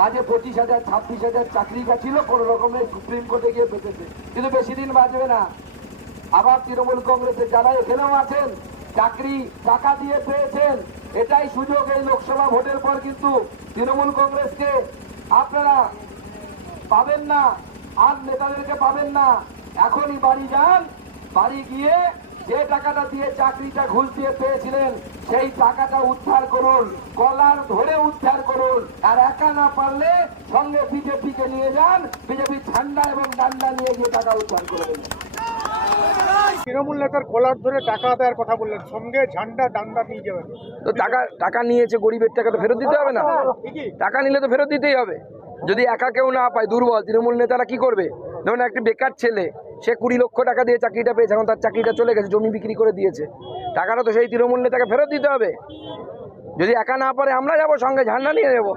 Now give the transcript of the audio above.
মাঝে পঁচিশ হাজার, ছাব্বিশ হাজার চাকরি ছিল কোনো রকমের সুপ্রিম কোর্টে গিয়ে বেঁচেছে। কিন্তু বেশি দিন বাঁচবে না। আবার তৃণমূল কংগ্রেসের যারা এখানেও আছেন, চাকরি টাকা দিয়ে পেয়েছেন, এটাই সুযোগ এই লোকসভা ভোটের পর কিন্তু তৃণমূল কংগ্রেসকে আপনারা পাবেন না, আর নেতাদেরকে পাবেন না। এখনই বাড়ি যান, বাড়ি গিয়ে যে টাকাটা দিয়ে চাকরিটা ঘুষ দিয়ে পেয়েছিলেন সেই টাকাটা উদ্ধার করুন কলার ধরে উদ্ধার করুন আর একা না পারলে সঙ্গে বিজেপিকে নিয়ে যান বিজেপি ঝান্ডা এবং ডান্ডা নিয়ে গিয়ে টাকা উদ্ধার করে দেবেন তৃণমূল নেতার কলার ধরে টাকা আদায়ের কথা বললেন সঙ্গে ঝান্ডা ডান্ডা নিয়ে যাবেন। তো টাকা টাকা নিয়েছে গরিবের টাকা তো ফেরত দিতে হবে না? ঠিকই। টাকা নিলে তো ফেরত দিতেই হবে। যদি একা কেউ না পায় দুর্বল তৃণমূল নেতারা কি করবে? ধরুন একটি বেকার ছেলে সে কুড়ি লক্ষ টাকা দিয়ে চাকরিটা পেয়েছে, এখন তার চাকরিটা চলে গেছে, জমি বিক্রি করে দিয়েছে। টাকাটা তো সেই তৃণমূল নেতাকে ফেরত দিতে হবে। যদি একা না পারে, আমরা যাব সঙ্গে, ঝান্ডা নিয়ে যাব।